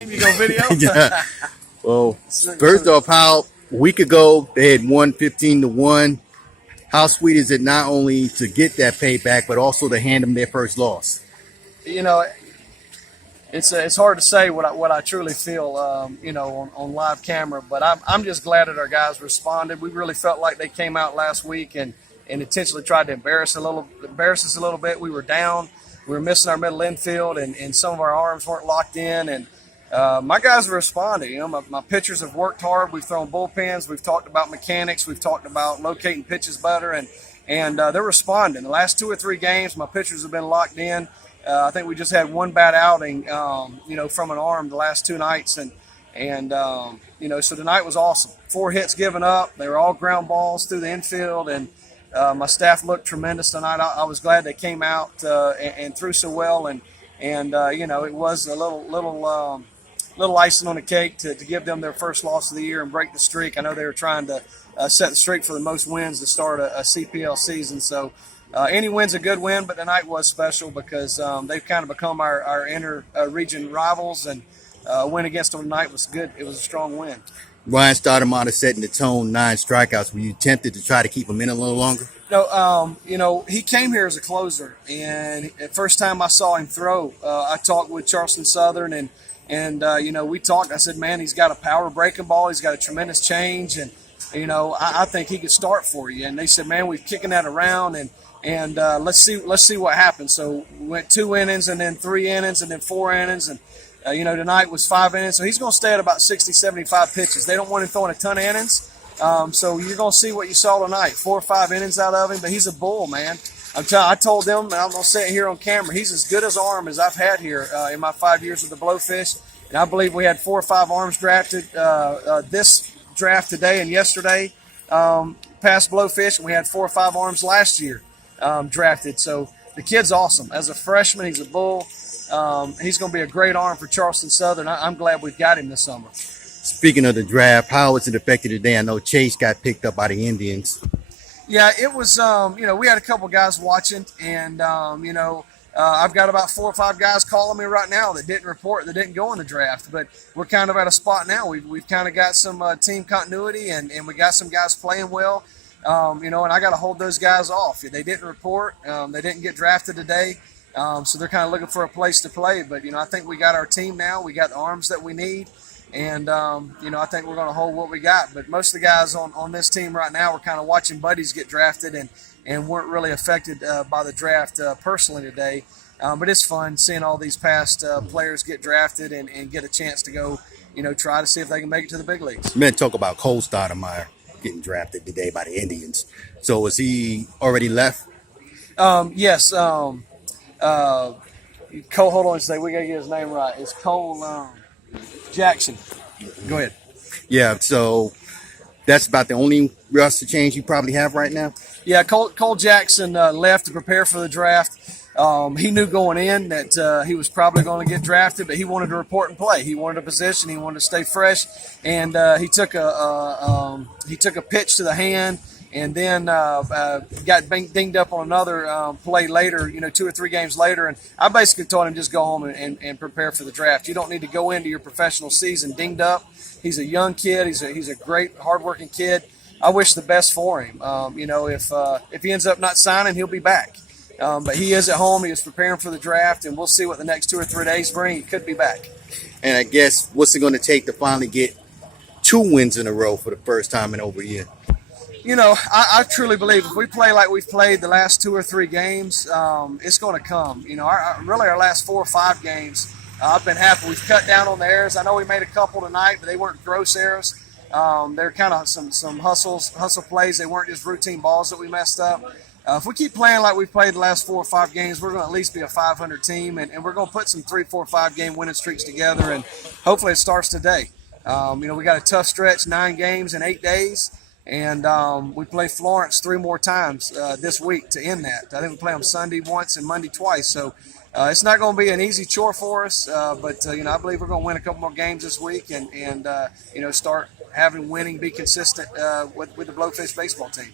You go video? Yeah. Well, first off, how a week ago they had won 15-1. How sweet is it not only to get that payback, but also to hand them their first loss? You know, it's hard to say what I truly feel, on live camera. But I'm just glad that our guys responded. We really felt like they came out last week and intentionally tried to embarrass us a little bit. We were down. We were missing our middle infield, and some of our arms weren't locked in. And my guys have responded. My pitchers have worked hard. We've thrown bullpens. We've talked about mechanics. We've talked about locating pitches better, and they're responding. The last 2 or 3 games, my pitchers have been locked in. I think we just had one bad outing, from an arm the last 2 nights, so tonight was awesome. 4 hits given up. They were all ground balls through the infield, and my staff looked tremendous tonight. I was glad they came out and threw so well, and it was a little icing on the cake to give them their first loss of the year and break the streak. I know they were trying to set the streak for the most wins to start a CPL season. So any win's a good win, but tonight was special because they've kind of become our inter-region rivals, and a win against them tonight was good. It was a strong win. Ryan Stoudemire setting the tone, 9 strikeouts. Were you tempted to try to keep him in a little longer? No, he came here as a closer, and the first time I saw him throw, I talked with Charleston Southern, and we talked. I said, man, he's got a power breaking ball. He's got a tremendous change, and I think he could start for you. And they said, man, we're kicking that around, and let's see what happens. So we went 2 innings, and then 3 innings, and then 4 innings, and tonight was 5 innings. So he's going to stay at about 60, 75 pitches. They don't want him throwing a ton of innings. So you're going to see what you saw tonight, 4 or 5 innings out of him, but he's a bull, man. I told them, and I'm going to say it here on camera, he's as good as arm as I've had here in my 5 years with the Blowfish. And I believe we had 4 or 5 arms drafted this draft today and yesterday past Blowfish, and we had 4 or 5 arms last year drafted. So the kid's awesome. As a freshman, he's a bull. He's going to be a great arm for Charleston Southern. I'm glad we've got him this summer. Speaking of the draft, how was it affected today? I know Chase got picked up by the Indians. Yeah, it was, we had a couple guys watching, and, I've got about 4 or 5 guys calling me right now that didn't report, that didn't go in the draft, but we're kind of at a spot now. We've kind of got some team continuity, and we got some guys playing well, and I got to hold those guys off. They didn't report. They didn't get drafted today, so they're kind of looking for a place to play. But, I think we got our team now. We got the arms that we need. And, I think we're going to hold what we got. But most of the guys on this team right now are kind of watching buddies get drafted and weren't really affected by the draft personally today. But it's fun seeing all these past players get drafted and get a chance to go, try to see if they can make it to the big leagues. Men talk about Cole Stoudemire getting drafted today by the Indians. So was he already left? Yes. Cole, hold on a second. We got to get his name right. It's Cole Jackson. Go ahead. Yeah, so that's about the only roster change you probably have right now? Yeah, Cole Jackson left to prepare for the draft. He knew going in that he was probably going to get drafted, but he wanted to report and play. He wanted a position. He wanted to stay fresh, and he took a pitch to the hand, and then got dinged up on another play later, 2 or 3 games later. And I basically told him just go home and prepare for the draft. You don't need to go into your professional season dinged up. He's a young kid. He's a great, hardworking kid. I wish the best for him. If he ends up not signing, he'll be back. But he is at home. He is preparing for the draft, and we'll see what the next 2 or 3 days bring. He could be back. And I guess what's it going to take to finally get 2 wins in a row for the first time in over a year? I truly believe if we play like we've played the last 2 or 3 games, it's going to come. Our last 4 or 5 games, I've been happy. We've cut down on the errors. I know we made a couple tonight, but they weren't gross errors. They're kind of some hustle plays. They weren't just routine balls that we messed up. If we keep playing like we've played the last 4 or 5 games, we're going to at least be a 500 team, and we're going to put some 3, 4, 5 game winning streaks together, and hopefully it starts today. We got a tough stretch, 9 games in 8 days. And we play Florence 3 more times this week to end that. I think we play them Sunday once and Monday twice. So it's not going to be an easy chore for us. But I believe we're going to win a couple more games this week and start having winning, be consistent with the Blowfish baseball team.